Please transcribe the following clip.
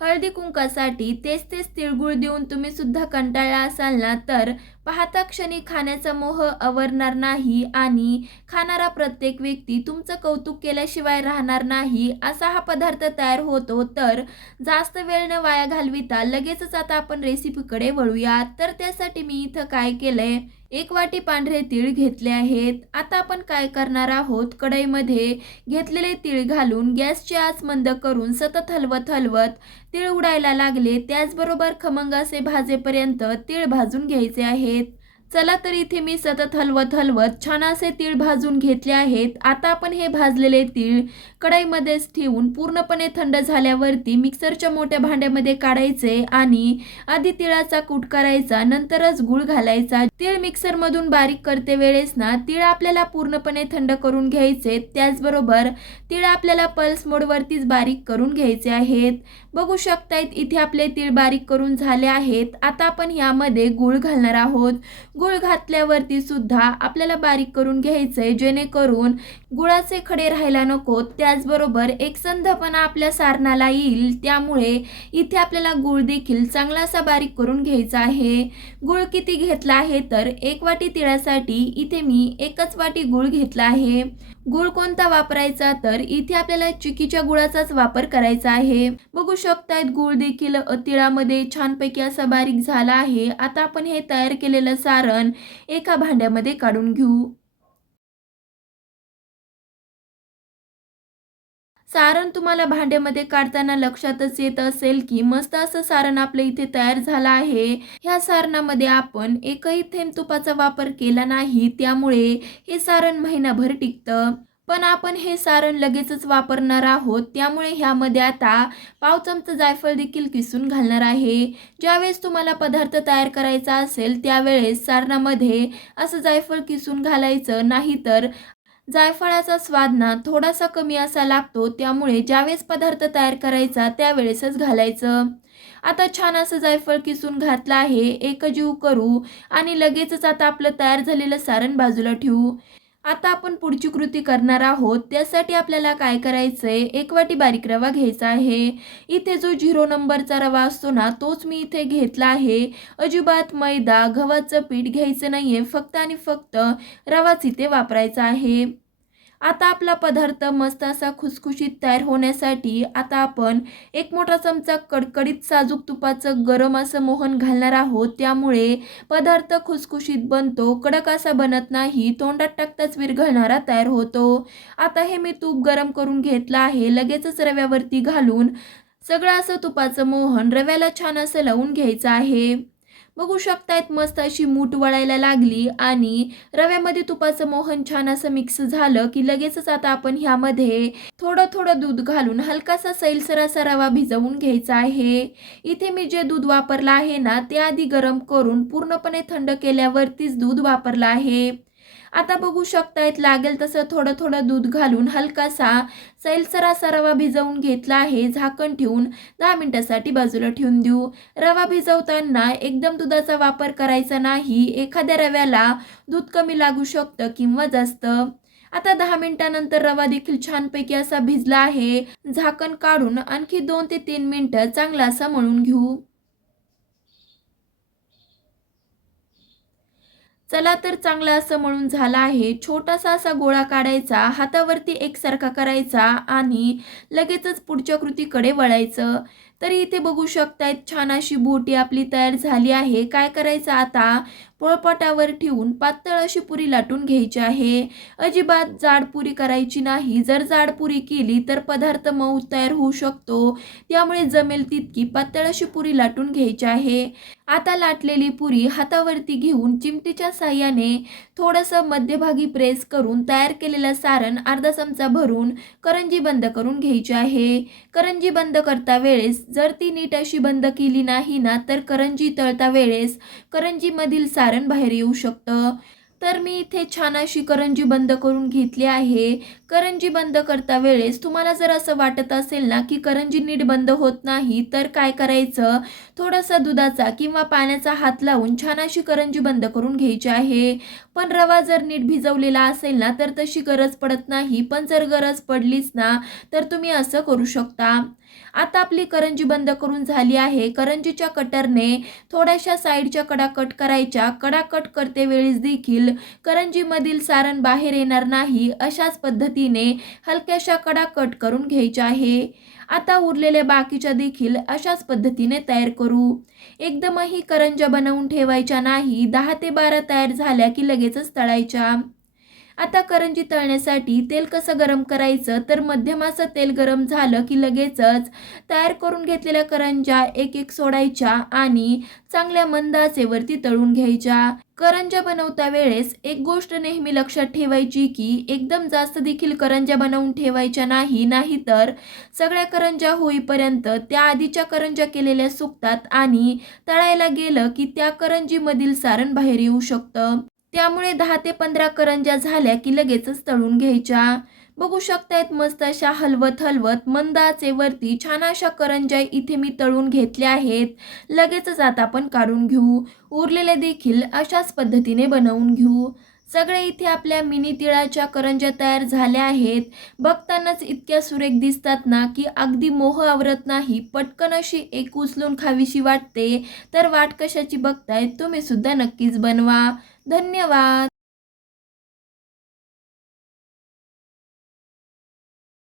हळदी कुंकासाठी तेच तेच तिळगुळ देऊन तुम्ही सुद्धा कंटाळला असाल ना तर पाहता क्षणी खाण्याचा मोह आवरणार नाही आणि खाणारा प्रत्येक व्यक्ती तुमचं कौतुक केल्याशिवाय राहणार नाही असा हा पदार्थ तयार होतो. तर जास्त वेळ न वाया घालविता लगेचच आता आपण रेसिपीकडे वळूया. तर त्यासाठी मी इथं काय केलंय? एक वाटी पांढरे तीळ घेतले आहेत. आता आपण काय करणार आहोत? कढईमध्ये घेतलेले तीळ घालून गॅसची आच मंद करून सतत हलवत हलवत तीळ उडायला लागले. त्याचबरोबर खमंग असे भाजेपर्यंत तीळ भाजून घ्यायचे आहेत. चला तर इथे मी सतत हलवत हलवत छान असे तीळ भाजून घेतले आहेत. आता आपण हे भाजलेले तीळ कढईमध्येच ठेवून पूर्णपणे थंड झाल्यावरती मिक्सरच्या मोठ्या भांड्यामध्ये काढायचे आणि आधी तिळाचा कूट करायचा नंतरच गुळ घालायचा. तीळ मिक्सरमधून बारीक करते वेळेस ना तीळ आपल्याला पूर्णपणे थंड करून घ्यायचे. त्याचबरोबर तीळ आपल्याला पल्स मोडवरतीच बारीक करून घ्यायचे आहेत. बघू शकतायत इथे आपले तीळ बारीक करून झाले आहेत. आता आपण यामध्ये गुळ घालणार आहोत. गुळ घातल्यावरती सुद्धा आपल्याला बारीक करून घ्यायचंय जेणेकरून गुळाचे खडे राहायला नकोत त्याचबरोबर एक संधपणा आपल्या सारणाला येईल. त्यामुळे इथे आपल्याला गुळ देखील चांगलासा बारीक करून घ्यायचा आहे. गुळ किती घेतला आहे तर एक वाटी तिळासाठी इथे मी एकच वाटी गुळ घेतला आहे. गुळ कोणता वापरायचा तर इथे आपल्याला चिकीच्या गुळाचाच वापर करायचा आहे. बघू शकतायत. गूळ देखील तिळामध्ये छानपैकी असा बारीक झाला आहे. आता आपण हे तयार केलेलं सारण एका भांड्यामध्ये काढून घेऊ. सारण तुम्हाला भांड्यामध्ये काढताना लक्षातच येत असेल की मस्त असं सारण आपलं इथे तयार झालं आहे. ह्या सारणामध्ये आपण एकही थेंब तुपाचा वापर केला नाही. त्यामुळे हे सारण महिनाभर टिकतं. पण आपण हे सारण लगेचच वापरणार आहोत. त्यामुळे ह्यामध्ये आता पाव चमचा जायफळ देखील किसून घालणार आहे. ज्यावेळेस तुम्हाला पदार्थ तयार करायचा असेल त्यावेळेस सारणामध्ये असं जायफळ किसून घालायचं नाहीतर जायफळाचा स्वाद ना थोडासा कमी असा लागतो. त्यामुळे ज्यावेळेस पदार्थ तयार करायचा त्यावेळेसच घालायचं. आता छान असं जायफळ किसून घातलं आहे. एकजीव करू आणि लगेचच आता आपलं तयार झालेलं सारण बाजूला ठेवू. आता आपण पुढची कृती करणार आहोत. त्यासाठी आपल्याला काय करायचंय? एक वाटी बारीक रवा घ्यायचा आहे. इथे जो झिरो नंबरचा रवा असतो ना तोच मी इथे घेतला आहे. अजिबात मैदा गव्हाचं पीठ घ्यायचं नाही आहे फक्त आणि फक्त रवाच इथे वापरायचा आहे. आता आपला पदार्थ मस्त असा खुसखुशीत तयार होण्यासाठी आता आपण एक मोठा चमचा कडकडीत साजूक तुपाचं गरम असं मोहन घालणार आहोत. त्यामुळे पदार्थ खुसखुशीत बनतो कडक असा बनत नाही तोंडात टाकताच विरघळणारा तयार होतो. आता हे मी तूप गरम करून घेतलं आहे लगेचच रव्यावरती घालून सगळं असं तुपाचं मोहन रव्याला छान असं लावून घ्यायचं आहे. बघू शकतायत मस्त अशी मूठ वळायला लागली आणि रव्यामध्ये तुपाचं मोहन छान असं मिक्स झालं की लगेचच आता आपण ह्यामध्ये थोडं थोडं दूध घालून हलकासा सैलसर असा रवा भिजवून घ्यायचा आहे. इथे मी जे दूध वापरलं आहे ना ते आधी गरम करून पूर्णपणे थंड केल्यावरतीच दूध वापरलं आहे. आता बघू शकतायत लागेल तसं थोडं थोडं दूध घालून हलकासा सैलसर असा रवा भिजवून घेतला आहे. झाकण ठेवून दहा मिनटासाठी बाजूला ठेवून देऊ. रवा भिजवताना एकदम दुधाचा वापर करायचा नाही. एखाद्या रव्याला दूध कमी लागू शकतं किंवा जास्त. आता दहा मिनिटानंतर रवा देखील छानपैकी असा भिजला आहे. झाकण काढून आणखी दोन ते तीन मिनिटं चांगला असा मळून घेऊ. चला तर चांगला असं म्हणून झाला आहे. छोटासा असा गोळा काढायचा हातावरती एकसारखा करायचा आणि लगेचच पुढच्या कृतीकडे वळायचं. तर इथे बघू शकतायत छान अशी बोटी आपली तयार झाली आहे. काय करायचं आता? पोळपाटावर ठेवून पातळ अशी पुरी लाटून घ्यायची आहे. अजिबात जाड पुरी करायची नाही. जर जाड पुरी केली तर पदार्थ मऊ तयार होऊ शकतो. त्यामुळे जमेल तितकी पातळ अशी पुरी लाटून घ्यायची आहे. आता लाटलेली पुरी हातावरती घेऊन चिमटीच्या साह्याने थोडंसं मध्यभागी प्रेस करून तयार केलेलं सारण अर्धा चमचा भरून करंजी बंद करून घ्यायची आहे. करंजी बंद करता वेळेस जर ती नीट अशी बंद केली नाही ना तर करंजी तळता वेळेस करंजीमधील सारण बाहेर येऊ शकतं. तर मी इथे छान अशी करंजी बंद करून घेतली आहे. करंजी बंद करता वेळेस तुम्हाला जर असं वाटत असेल ना की करंजी नीट बंद होत नाही तर काय करायचं? थोडासा दुधाचा किंवा पाण्याचा हात लावून छान अशी करंजी बंद करून घ्यायची आहे. पण रवा जर नीट भिजवलेला असेल ना तर तशी गरज पडत नाही. पण जर गरज पडलीच ना तर तुम्ही असं करू शकता. आता आपली करंजी बंद करून झाली आहे. करंजीच्या कटरने थोड्याशा साईडच्या कडा कट करायच्या. कडा कट करते वेळेस देखील करंजीमधील सारण बाहेर येणार नाही अशाच पद्धतीने हलक्याशा कडा कट करून घ्यायच्या आहे. आता उरलेल्या बाकीच्या देखील अशाच पद्धतीने तयार करू. एकदमही करंजा बनवून ठेवायच्या नाही. दहा ते बारा तयार झाल्या की लगेचच तळायच्या. आता करंजी तळण्यासाठी तेल कसं गरम करायचं? तर मध्यमाचं तेल गरम झालं की लगेचच तयार करून घेतलेल्या करंजा एक एक सोडायच्या आणि चांगल्या मंद आचेवरती तळून घ्यायच्या. करंजा बनवता वेळेस एक गोष्ट नेहमी लक्षात ठेवायची की एकदम जास्त देखील करंजा बनवून ठेवायच्या नाही नाहीतर सगळ्या करंजा होईपर्यंत त्या आधीच्या करंजा केलेल्या सुकतात आणि तळायला गेलं की त्या करंजीमधील सारण बाहेर येऊ शकतं. त्यामुळे दहा ते पंधरा करंजा झाल्या की लगेचच तळून घ्यायच्या. बघू शकतायत मस्त अशा हलवत हलवत मंदाचे वरती छान अशा करंजा इथे मी तळून घेतल्या आहेत. लगेचच आता आपण काढून घेऊ. उरलेले देखील अशाच पद्धतीने बनवून घेऊ. सगळे इथे आपल्या मिनी तिळाच्या करंज्या तयार झाल्या आहेत. बघतानाच इतक्या सुरेख दिसतात ना की अगदी मोह आवरत नाही. पटकन अशी एक उचलून खावीशी वाटते. तर वाट कशाची बघताय तुम्ही सुद्धा नक्कीच बनवा. धन्यवाद.